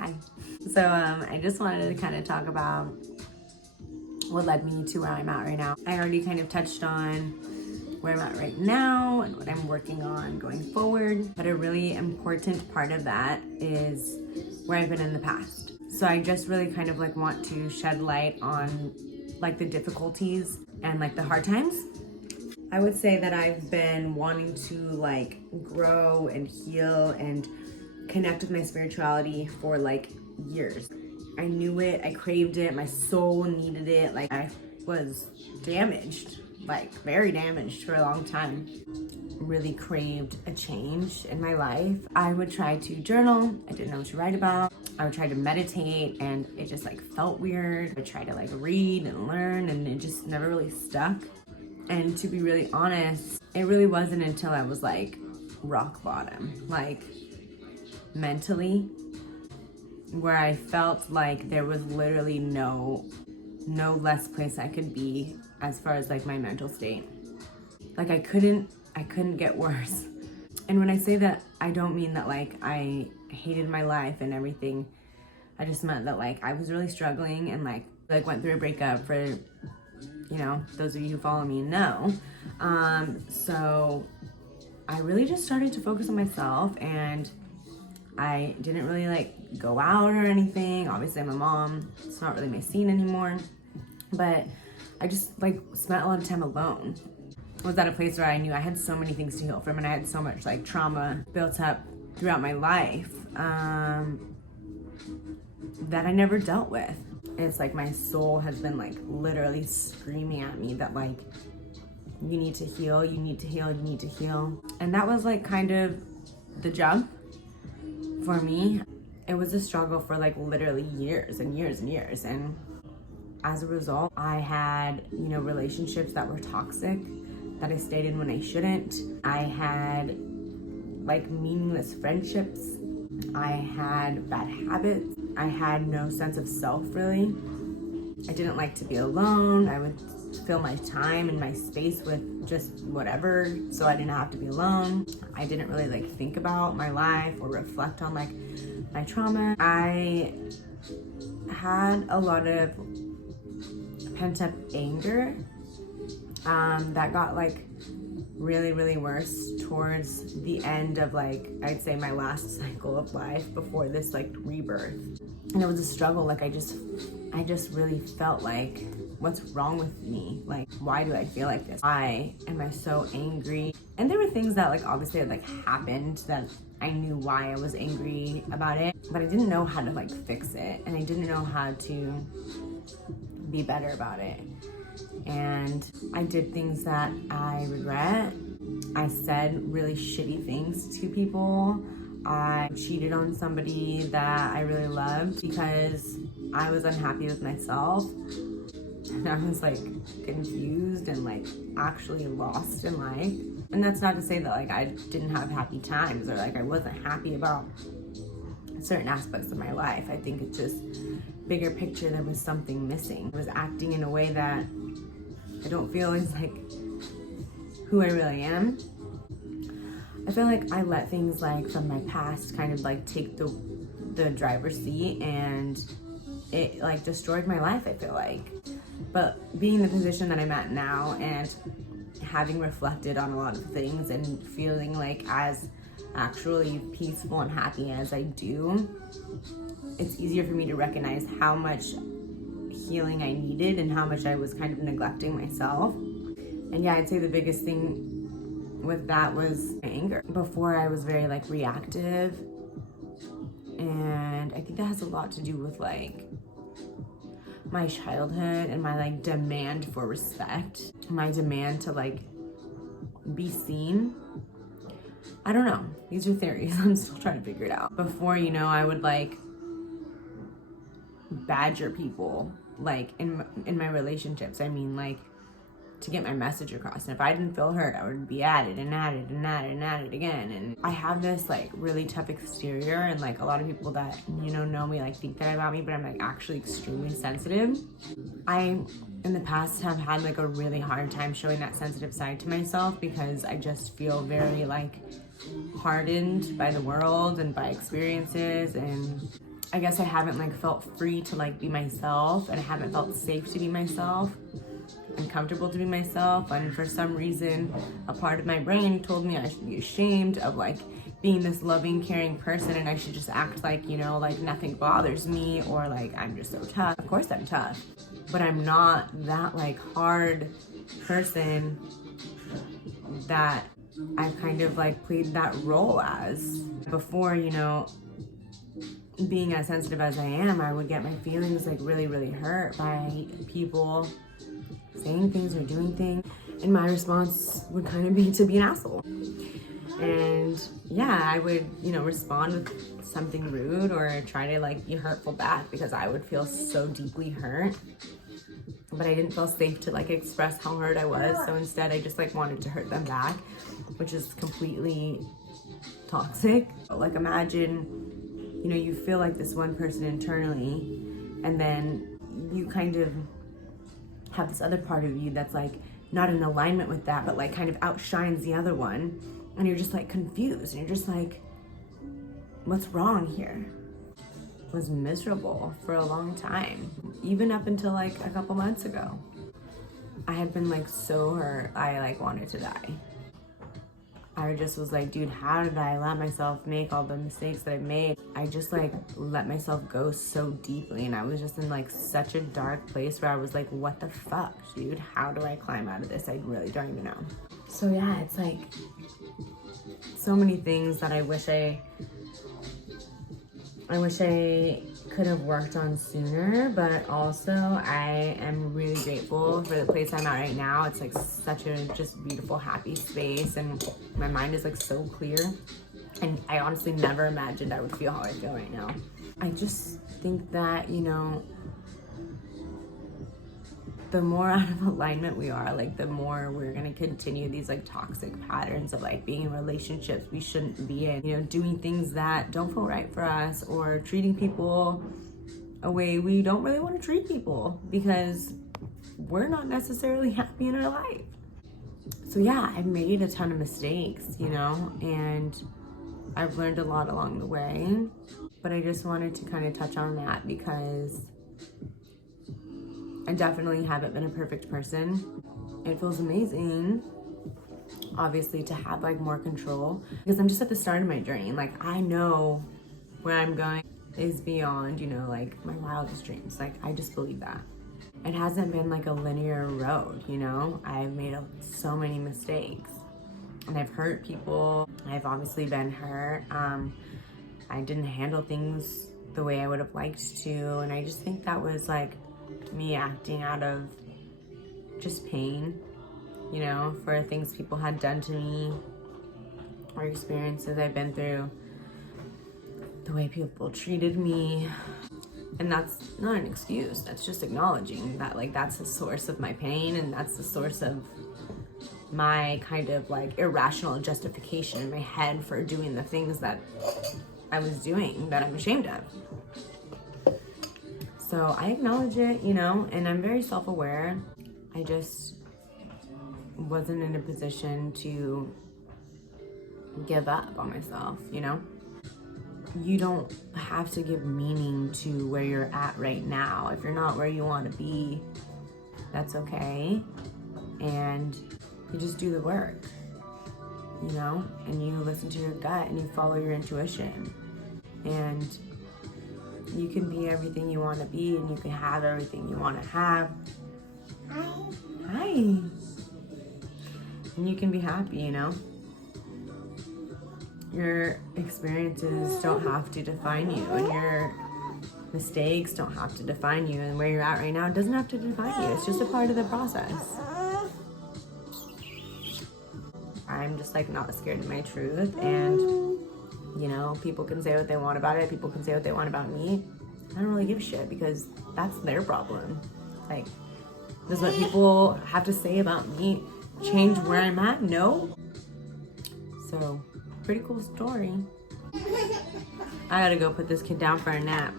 Hi. So I just wanted to kind of talk about what led me to where I'm at right now. I already kind of touched on where I'm at right now and what I'm working on going forward, but a really important part of that is where I've been in the past. So I just really kind of like want to shed light on like the difficulties and like the hard times. I would say that I've been wanting to like grow and heal and connect with my spirituality for like years. I knew it, I craved it, my soul needed it. Like I was damaged, like very damaged for a long time. Really craved a change in my life. I would try to journal, I didn't know what to write about. I would try to meditate and it just like felt weird. I would try to like read and learn and it just never really stuck. And to be really honest, it really wasn't until I was like rock bottom, like mentally, where I felt like there was literally no less place I could be as far as like my mental state. Like I couldn't get worse. And when I say that, I don't mean that like I hated my life and everything. I just meant that like I was really struggling and like went through a breakup. For those of you who follow me know. So I really just started to focus on myself, and I didn't really like go out or anything. Obviously I'm a mom, it's not really my scene anymore, but I just like spent a lot of time alone. I was at a place where I knew I had so many things to heal from, and I had so much like trauma built up throughout my life that I never dealt with. It's like my soul has been like literally screaming at me that like, you need to heal, you need to heal, you need to heal. And that was like kind of the jump for me. It was a struggle for like literally years and years and years. And as a result, I had, relationships that were toxic, that I stayed in when I shouldn't. I had like meaningless friendships. I had bad habits. I had no sense of self, really. I didn't like to be alone. I would fill my time and my space with just whatever, so I didn't have to be alone. I didn't really like think about my life or reflect on like my trauma. I had a lot of pent-up anger that got like really worse towards the end of like, I'd say my last cycle of life before this like rebirth. And it was a struggle. Like I just really felt like, what's wrong with me? Like, why do I feel like this? Why am I so angry? And there were things that like obviously like happened that I knew why I was angry about it, but I didn't know how to like fix it, and I didn't know how to be better about it. And I did things that I regret. I said really shitty things to people. I cheated on somebody that I really loved because I was unhappy with myself. And I was like confused and like actually lost in life. And that's not to say that like I didn't have happy times or like I wasn't happy about certain aspects of my life. I think it's just bigger picture, there was something missing. I was acting in a way that I don't feel is like who I really am. I feel like I let things like from my past kind of like take the driver's seat, and it like destroyed my life, I feel like. But being in the position that I'm at now and having reflected on a lot of things and feeling like as actually peaceful and happy as I do, it's easier for me to recognize how much healing I needed and how much I was kind of neglecting myself. And yeah, I'd say the biggest thing with that was my anger. Before I was very like reactive, and I think that has a lot to do with like my childhood and my like demand for respect, my demand to like be seen. I don't know, these are theories. I'm still trying to figure it out. Before, I would like badger people like in my relationships. I mean, like, to get my message across. And if I didn't feel hurt, I would be at it and at it and at it and at it again. And I have this like really tough exterior, and like a lot of people that know me like think that about me, but I'm like actually extremely sensitive. I in the past have had like a really hard time showing that sensitive side to myself because I just feel very like hardened by the world and by experiences, and I guess I haven't like felt free to like be myself, and I haven't felt safe to be myself and comfortable to be myself. And for some reason, a part of my brain told me I should be ashamed of like being this loving, caring person, and I should just act like, you know, like nothing bothers me, or like I'm just so tough. Of course I'm tough, but I'm not that like hard person that I've kind of like played that role as. Before, you know, being as sensitive as I am, I would get my feelings like really, really hurt by people saying things or doing things, and my response would kind of be to be an asshole. And yeah, I would, you know, respond with something rude or try to like be hurtful back because I would feel so deeply hurt, but I didn't feel safe to like express how hurt I was. So instead I just like wanted to hurt them back, which is completely toxic. Like imagine, you know, you feel like this one person internally, and then you kind of have this other part of you that's like not in alignment with that, but like kind of outshines the other one, and you're just like confused, and you're just like, what's wrong here? I was miserable for a long time, even up until like a couple months ago. I had been like so hurt, I like wanted to die. I just was like, dude, how did I let myself make all the mistakes that I made? I just like let myself go so deeply, and I was just in like such a dark place where I was like, what the fuck, dude? How do I climb out of this? I really don't even know. So yeah, it's like so many things that I wish I could have worked on sooner, but also I am really grateful for the place I'm at right now. It's like such a just beautiful, happy space, and my mind is like so clear, and I honestly never imagined I would feel how I feel right now. I just think that, you know, the more out of alignment we are, like the more we're gonna continue these like toxic patterns of like being in relationships we shouldn't be in, you know, doing things that don't feel right for us, or treating people a way we don't really want to treat people because we're not necessarily happy in our life. So yeah, I've made a ton of mistakes, you know, and I've learned a lot along the way, but I just wanted to kind of touch on that because I definitely haven't been a perfect person. It feels amazing, obviously, to have like more control because I'm just at the start of my journey. Like I know where I'm going is beyond, you know, like my wildest dreams. Like I just believe that. It hasn't been like a linear road, you know. I've made so many mistakes, and I've hurt people. I've obviously been hurt. I didn't handle things the way I would have liked to, and I just think that was like me acting out of just pain, you know, for things people had done to me or experiences I've been through, the way people treated me. And that's not an excuse, that's just acknowledging that like that's the source of my pain, and that's the source of my kind of like irrational justification in my head for doing the things that I was doing that I'm ashamed of. So I acknowledge it, you know, and I'm very self-aware. I just wasn't in a position to give up on myself, you know? You don't have to give meaning to where you're at right now. If you're not where you want to be, that's okay. And you just do the work, you know? And you listen to your gut and you follow your intuition. And you can be everything you want to be, and you can have everything you want to have. Hi. And you can be happy, you know? Your experiences don't have to define you, and your mistakes don't have to define you, and where you're at right now doesn't have to define you. It's just a part of the process. I'm just like not scared of my truth, and you know, people can say what they want about it. People can say what they want about me. I don't really give a shit because that's their problem. Like, does what people have to say about me change where I'm at? No. So, pretty cool story. I gotta go put this kid down for a nap.